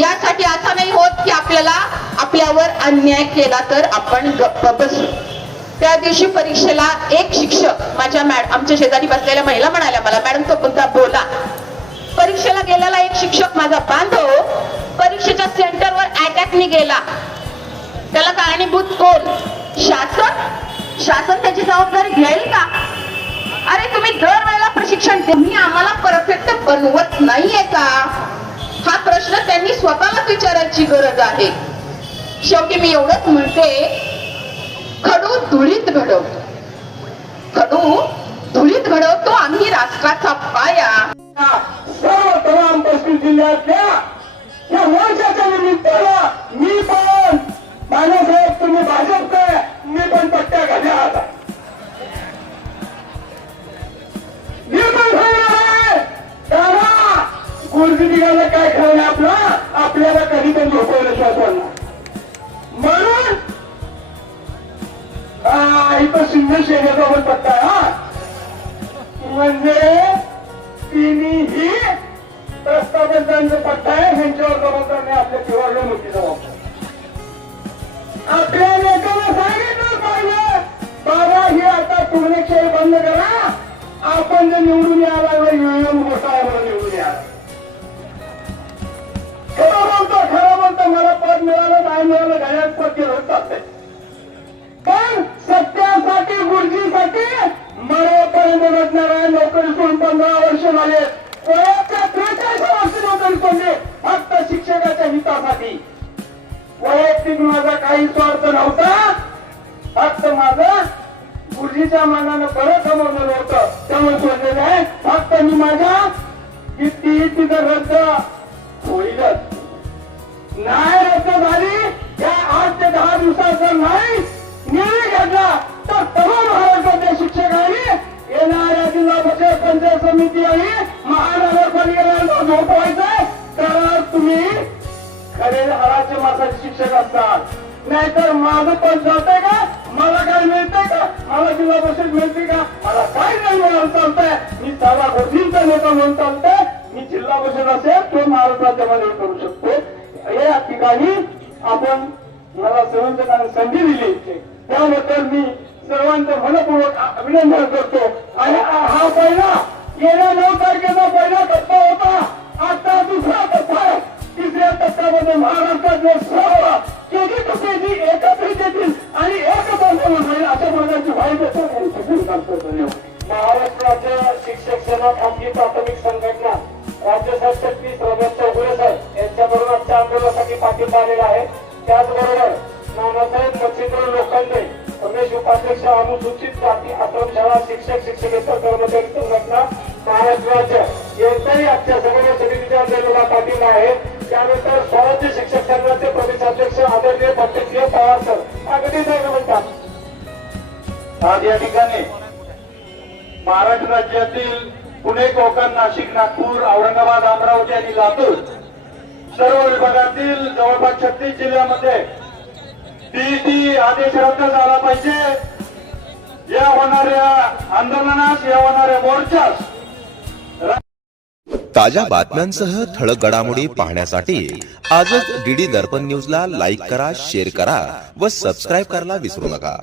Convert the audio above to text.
यासाठी असं नाही होत की आपल्याला आपल्यावर अन्याय केला तर आपण गप्प बसू. त्या दिवशी परीक्षेला एक शिक्षक माझ्या आमच्या शेजारी बसलेल्या महिला म्हणाल्या मला, मॅडम तो कोणता बोला. परीक्षेला गेलेला एक शिक्षक माझा बांधव परीक्षेच्या सेंटरवर अटॅकने गेला. त्याला कारणीभूत कोण? शासन त्याची जबाबदारी घेईल का? अरे तुम्ही दरवेळेला प्रशिक्षण तुम्ही आम्हाला परफेक्ट बनवत नाहीये का? हा प्रश्न त्यांनी स्वतःलाच विचारायची गरज आहे. शेवटी मी एवढंच म्हणते, खडू धुळीत घडवतो, खडू धुळीत घडवतो आम्ही राष्ट्राचा पाया. सर्व तमाम पश्चिम जिल्ह्यातल्या या मोर्चाच्या निमित्ताला मी पण बाळासाहेब तुम्ही भाजपचे, मी पण पट्ट्या घाल्या आता गुरुजी निघालं काय खेळून आपल्याला कधी पण झोपवलं स्वतःला. म्हणून इथं शिंदेसेनेचा पण पट्टा आहे. म्हणजे तिन्ही प्रस्तावकांचा पट्टा आहे. ह्यांच्यावर जबाबदार नाही, आपल्या किंवा मोठी जबाबदार. आपल्या नेत्याला सांगितलं पाहिजे, बाबा ही आता पूर्णक्षय बंद करा. आपण जे निवडून यायला मोठा आहे मला निवडून यायला. खरं बोलतो मला पद मिळालं नाही मिळालं घड्यात पद केलं चालतंय, पण सत्यासाठी गुरुजीसाठी मरेपर्यंत भेटणारा नोकरी सोडून 15 वर्ष झाले. वयाच्या 43 वर्ष नोकरी सोडली फक्त शिक्षकाच्या हितासाठी. वैयक्तिक माझा काही स्वार्थ नव्हता, फक्त माझं गुरुजीच्या मनानं बरं समजलेलं होतं त्यामुळे सोडलेलं आहे. फक्त मी माझ्या किती तिथं रद्द होईलच नाही, रद्द झाली या 8 ते 10 दिवसात जर नाही निर्णय घेतला तर तमाम महाराष्ट्रातल्या शिक्षकांनी येणाऱ्या जिल्हा परिषद पंचायत समिती आणि महानगरपालिकेला झोपवायचंय. तर तुम्ही खरे हाराचे मासाचे शिक्षक असतात. नाहीतर माझं पण चालतंय का? मला काय मिळतंय का? मला जिल्हा परिषद मिळते का? मला काय नाही मिळालं चालतंय. मी सारा गोष्टींचा नेता म्हणून चालतंय. मी जिल्हा परिषद असेल तो महाराष्ट्र राज्यामध्ये करू शकतो. या ठिकाणी आपण मला सर्वांच्या संधी दिली त्याबद्दल मी सर्वांचं मनपूर्वक अभिनंदन करतो. आणि हा पहिला गेल्या 9 तारखेचा पहिला टप्पा होता. आता दुसरा टप्पा आहे. तिसऱ्या टप्प्यामध्ये महाराष्ट्रातले सर्व केजी टप्प्याची एकत्रित येतील आणि एकच आंदोलन होईल अशा प्रकारची माहिती करतो. महाराष्ट्र राज्य शिक्षक सेना खासगी प्राथमिक संघटना राज्य सरचिटणीस रमेश चौगुले सर यांच्याबरोबर आजच्या आंदोलनासाठी पाठिंबा आलेला आहे. त्याचबरोबर नानासाहेब मच्छिंद्र लोखंडे रमेश उपाध्यक्ष अनुसूचित जाती आश्रमशाळा शिक्षक शिक्षकेतर कर्मचारी संघटना महाराष्ट्र राज्य यांचाही आजच्या समन्वय समितीच्या आंदोलनाला पाठिंबा आहे. त्यानंतर स्वराज्य शिक्षक संघाचे प्रदेशाध्यक्ष आदरणीय भट्टसिंह पवार सर अगदी म्हणतात. आज या ठिकाणी महाराष्ट्र राज्यातील पुणे, कोकण, नाशिक, नागपूर, औरंगाबाद, अमरावती आणि लातूर सर्व विभागातील जवळपास 36 जिल्ह्यामध्ये टीईटी आदेश रद्द झाला पाहिजे. या होणाऱ्या आंदोलनास, या होणाऱ्या मोर्चास ताज्या बातम्यांसह ठळक घडामोडी पाहण्यासाठी आजच डीडी दर्पण न्यूजला लाईक करा, शेअर करा व सबस्क्राईब करायला विसरू नका.